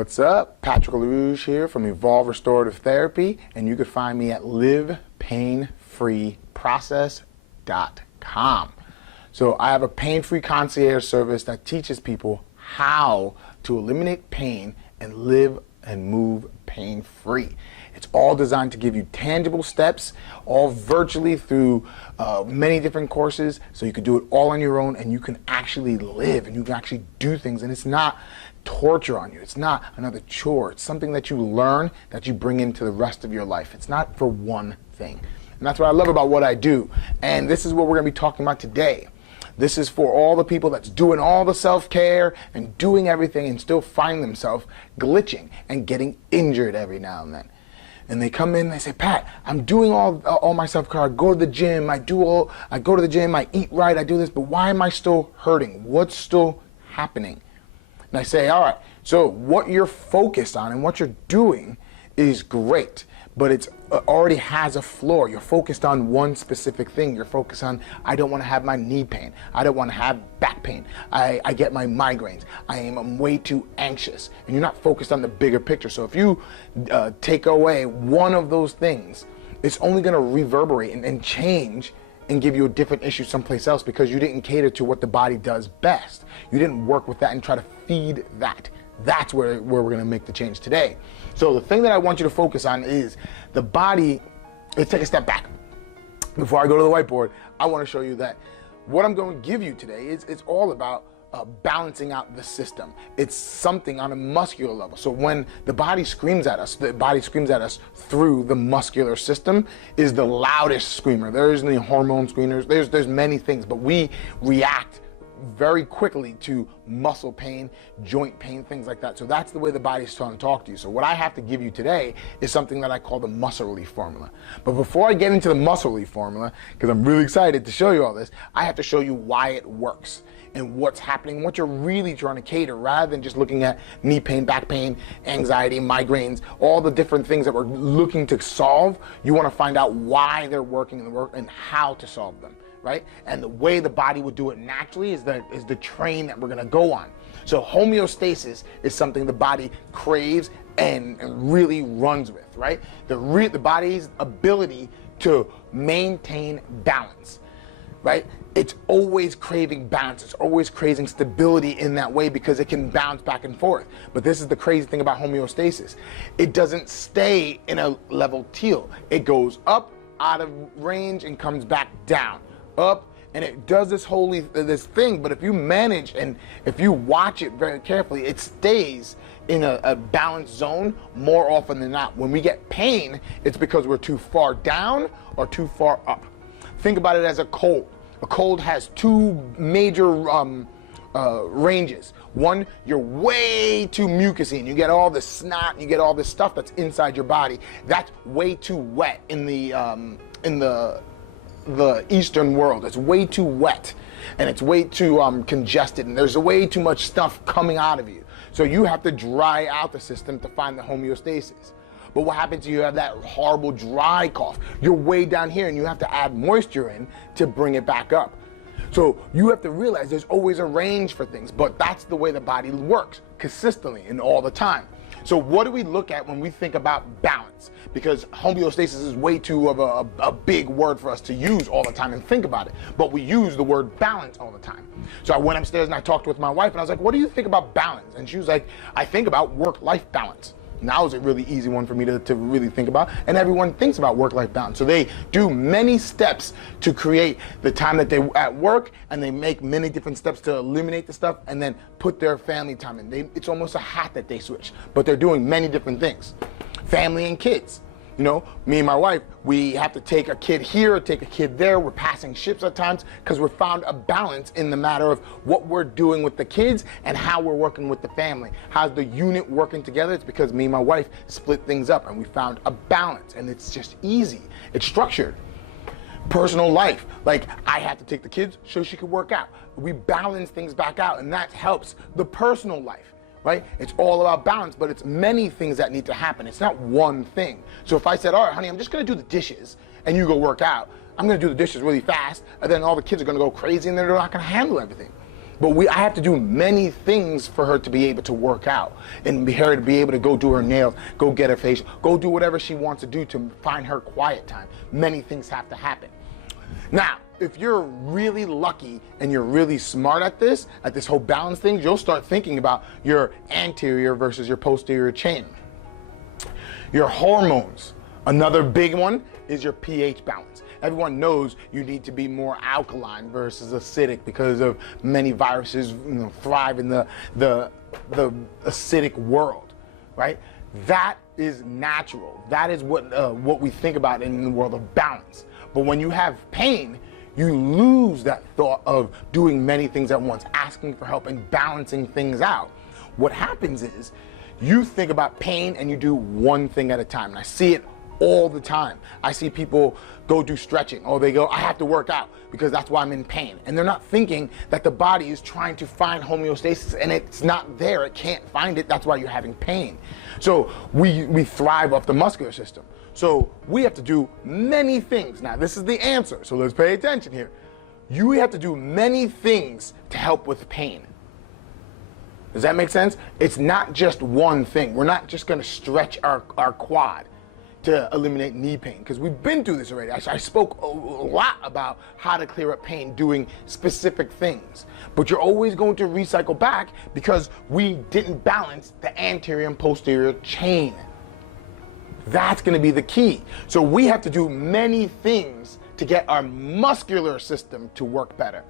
What's up? Patrick LaRouge here from Evolve Restorative Therapy, and you can find me at livepainfreeprocess.com. So I have a pain-free concierge service that teaches people how to eliminate pain and live and move pain-free. It's all designed to give you tangible steps, all virtually through many different courses, so you can do it all on your own and you can actually live and you can actually do things, and it's not torture on you. It's not another chore. It's something that you learn that you bring into the rest of your life. It's not for one thing. And that's what I love about what I do. And this is what we're going to be talking about today. This is for all the people that's doing all the self-care and doing everything and still find themselves glitching and getting injured every now and then. And they come in and they say, Pat, I'm doing all my self-care. I go to the gym, I go to the gym, I eat right, I do this, but why am I still hurting? What's still happening? And I say, all right, so what you're focused on and what you're doing is great, but it's already has a flaw. You're focused on one specific thing. You're focused on, I don't want to have my knee pain. I don't want to have back pain. I get my migraines. I'm way too anxious. And you're not focused on the bigger picture. So if you take away one of those things, it's only going to reverberate and change and give you a different issue someplace else because you didn't cater to what the body does best. You didn't work with that and try to feed that. That's where we're going to make the change today. So the thing that I want you to focus on is the body. Let's take a step back. Before I go to the whiteboard, I want to show you that what I'm going to give you today is it's all about balancing out the system. It's something on a muscular level. So when the body screams at us through the muscular system is the loudest screamer. There's the hormone screamers, there's many things, but we react very quickly to muscle pain, joint pain, things like that. So that's the way the body's trying to talk to you. So what I have to give you today is something that I call the muscle relief formula. But before I get into the muscle relief formula, because I'm really excited to show you all this, I have to show you why it works and what's happening, what you're really trying to cater, rather than just looking at knee pain, back pain, anxiety, migraines, all the different things that we're looking to solve. You want to find out why they're working and how to solve them, right? And the way the body would do it naturally is the train that we're going to go on. So homeostasis is something the body craves and really runs with, right? The body's ability to maintain balance, right? It's always craving balance. It's always craving stability in that way because it can bounce back and forth. But this is the crazy thing about homeostasis. It doesn't stay in a level teal. It goes up out of range and comes back down, up, and it does this thing. But if you manage and if you watch it very carefully, it stays in a balanced zone more often than not. When we get pain, it's because we're too far down or too far up. Think about it as a cold. A cold has two major ranges. One, you're way too mucousy and you get all this snot and you get all this stuff that's inside your body. That's way too wet in the Eastern world. It's way too wet and it's way too congested and there's way too much stuff coming out of you. So you have to dry out the system to find the homeostasis. But what happens if you have that horrible dry cough? You're way down here and you have to add moisture in to bring it back up. So you have to realize there's always a range for things, but that's the way the body works consistently and all the time. So what do we look at when we think about balance? Because homeostasis is way too of a big word for us to use all the time and think about it. But we use the word balance all the time. So I went upstairs and I talked with my wife and I was like, what do you think about balance? And she was like, I think about work-life balance. Now is a really easy one for me to really think about, and everyone thinks about work-life balance. So they do many steps to create the time that they're at work, and they make many different steps to eliminate the stuff and then put their family time in. It's almost a hat that they switch, but they're doing many different things. Family and kids. You know, me and my wife, we have to take a kid here or take a kid there. We're passing ships at times because we've found a balance in the matter of what we're doing with the kids and how we're working with the family. How's the unit working together? It's because me and my wife split things up and we found a balance, and it's just easy. It's structured. Personal life, like I have to take the kids so she can work out. We balance things back out, and that helps the personal life. Right? It's all about balance, but it's many things that need to happen. It's not one thing. So if I said, all right, honey, I'm just going to do the dishes and you go work out, I'm going to do the dishes really fast, and then all the kids are going to go crazy and they're not going to handle everything. But I have to do many things for her to be able to work out, and her to be able to go do her nails, go get her facial, go do whatever she wants to do to find her quiet time. Many things have to happen. Now, if you're really lucky and you're really smart at this whole balance thing, you'll start thinking about your anterior versus your posterior chain. Your hormones. Another big one is your pH balance. Everyone knows you need to be more alkaline versus acidic because of many viruses thrive in the acidic world, right? That is natural. That is what we think about in the world of balance. But when you have pain, you lose that thought of doing many things at once, asking for help and balancing things out. What happens is you think about pain and you do one thing at a time. And I see it all the time. I see people go do stretching, or they go, I have to work out because that's why I'm in pain. And they're not thinking that the body is trying to find homeostasis and it's not there. It can't find it. That's why you're having pain. So we thrive off the muscular system. So we have to do many things. Now, this is the answer. So let's pay attention here. You have to do many things to help with pain. Does that make sense? It's not just one thing. We're not just going to stretch our quad to eliminate knee pain, because we've been through this already. I spoke a lot about how to clear up pain doing specific things, but you're always going to recycle back because we didn't balance the anterior and posterior chain. That's going to be the key. So we have to do many things to get our muscular system to work better.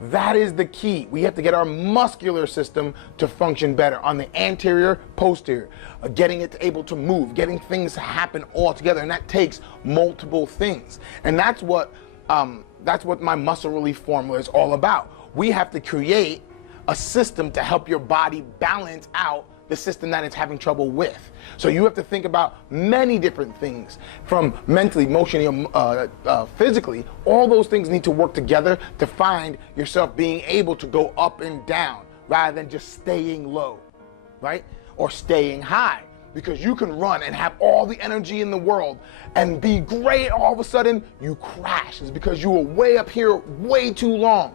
That is the key. We have to get our muscular system to function better on the anterior, posterior, getting it able to move, getting things to happen all together, and that takes multiple things. And that's what my muscle relief formula is all about. We have to create a system to help your body balance out the system that it's having trouble with. So you have to think about many different things, from mentally, emotionally, physically. All those things need to work together to find yourself being able to go up and down rather than just staying low, right? Or staying high. Because you can run and have all the energy in the world and be great, all of a sudden you crash. It's because you were way up here way too long.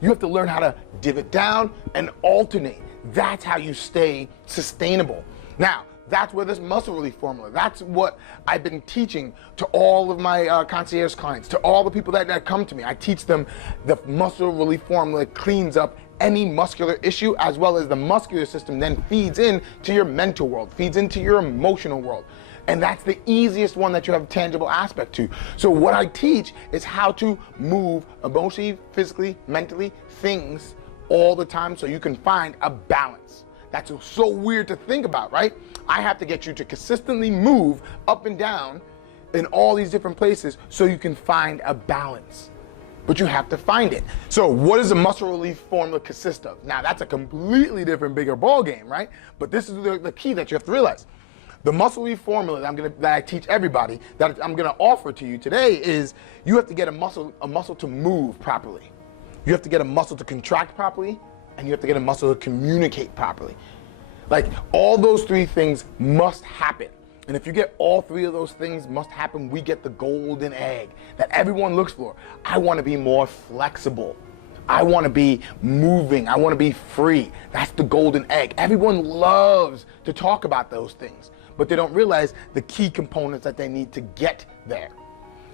You have to learn how to divot down and alternate. That's how you stay sustainable. Now, that's where this muscle relief formula, that's what I've been teaching to all of my concierge clients, to all the people that come to me. I teach them the muscle relief formula cleans up any muscular issue, as well as the muscular system then feeds in to your mental world, feeds into your emotional world. And that's the easiest one that you have a tangible aspect to. So what I teach is how to move emotionally, physically, mentally, things all the time so you can find a balance. That's so weird to think about, right? I have to get you to consistently move up and down in all these different places so you can find a balance. But you have to find it. So what does the muscle relief formula consist of? Now, that's a completely different, bigger ball game, right? But this is the key that you have to realize. The muscle relief formula that I teach everybody, that I'm gonna offer to you today, is you have to get a muscle to move properly. You have to get a muscle to contract properly, and you have to get a muscle to communicate properly. Like, all those three things must happen. And if you get all three of those things must happen, we get the golden egg that everyone looks for. I want to be more flexible. I want to be moving. I want to be free. That's the golden egg. Everyone loves to talk about those things, but they don't realize the key components that they need to get there.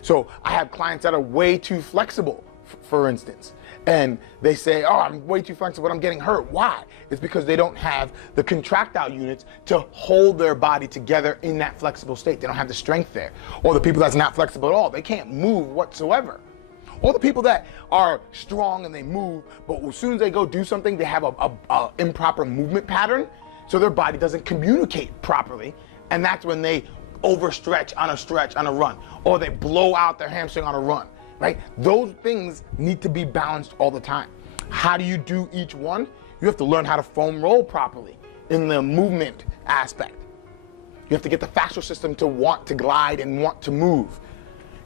So I have clients that are way too flexible, for instance, and they say, oh, I'm way too flexible, but I'm getting hurt. Why? It's because they don't have the contractile units to hold their body together in that flexible state. They don't have the strength there. Or the people that's not flexible at all, they can't move whatsoever. Or the people that are strong and they move, but as soon as they go do something, they have a improper movement pattern, so their body doesn't communicate properly, and that's when they overstretch on a run, or they blow out their hamstring on a run. Right? Those things need to be balanced all the time. How do you do each one? You have to learn how to foam roll properly in the movement aspect. You have to get the fascial system to want to glide and want to move.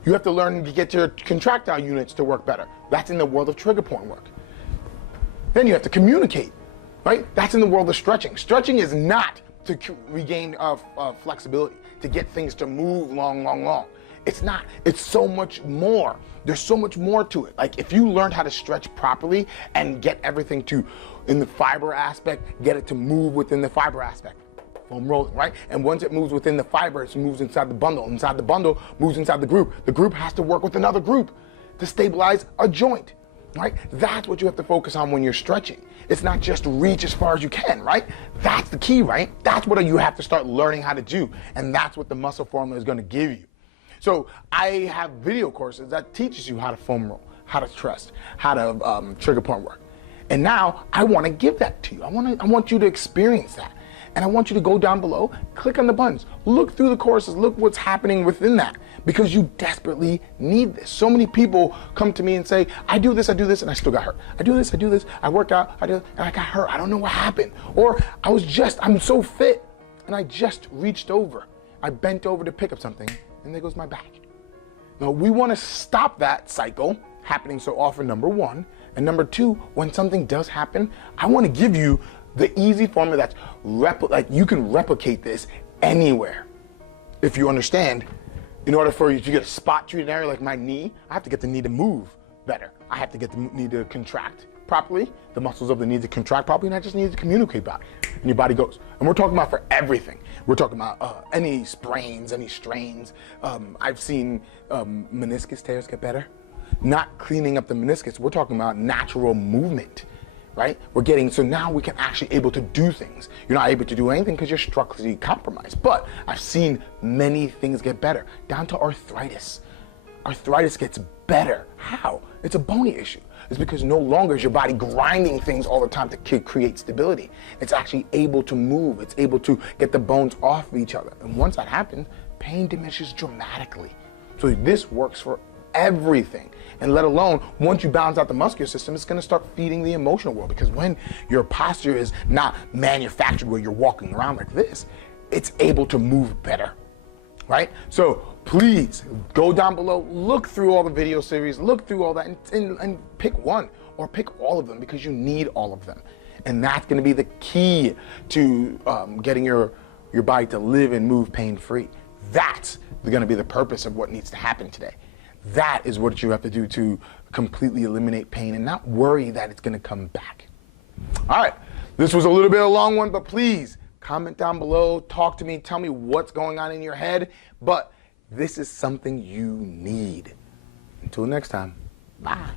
You have to learn to get your contractile units to work better. That's in the world of trigger point work. Then you have to communicate, right? That's in the world of stretching. Stretching is not to regain flexibility, to get things to move long. It's not. It's so much more. There's so much more to it. Like if you learned how to stretch properly and get everything to, in the fiber aspect, get it to move within the fiber aspect. Foam rolling, right? And once it moves within the fiber, it moves inside the bundle. Inside the bundle moves inside the group. The group has to work with another group to stabilize a joint, right? That's what you have to focus on when you're stretching. It's not just reach as far as you can, right? That's the key, right? That's what you have to start learning how to do. And that's what the muscle formula is going to give you. So I have video courses that teaches you how to foam roll, how to thrust, how to trigger point work. And now I want to give that to you. I want you to experience that. And I want you to go down below, click on the buttons, look through the courses, look what's happening within that, because you desperately need this. So many people come to me and say, I do this, and I still got hurt. I do this, I work out, and I got hurt. I don't know what happened. Or I'm so fit, and I just reached over. I bent over to pick up something, and there goes my back. Now, we want to stop that cycle happening so often, number one. And number two, when something does happen, I want to give you the easy formula that's you can replicate this anywhere. If you understand, in order for you to get a spot treated area like my knee, I have to get the knee to move better. I have to get the knee to contract properly, the muscles of the knee to contract properly, and I just need to communicate about it. And your body goes. And we're talking about for everything. We're talking about any sprains, any strains. I've seen meniscus tears get better. Not cleaning up the meniscus. We're talking about natural movement. Right? So now we can actually able to do things. You're not able to do anything because you're structurally compromised. But I've seen many things get better, down to arthritis. Arthritis gets better. How? It's a bony issue. It's because no longer is your body grinding things all the time to create stability. It's actually able to move. It's able to get the bones off of each other. And once that happens, pain diminishes dramatically. So this works for everything. And let alone, once you balance out the muscular system, it's going to start feeding the emotional world, because when your posture is not manufactured where you're walking around like this, it's able to move better, right? So please go down below, look through all the video series, look through all that, and pick one or pick all of them, because you need all of them. And that's going to be the key to getting your body to live and move pain-free. That's going to be the purpose of what needs to happen today. That is what you have to do to completely eliminate pain and not worry that it's going to come back. All right, this was a little bit of a long one, but please comment down below, talk to me, tell me what's going on in your head. But this is something you need. Until next time, bye.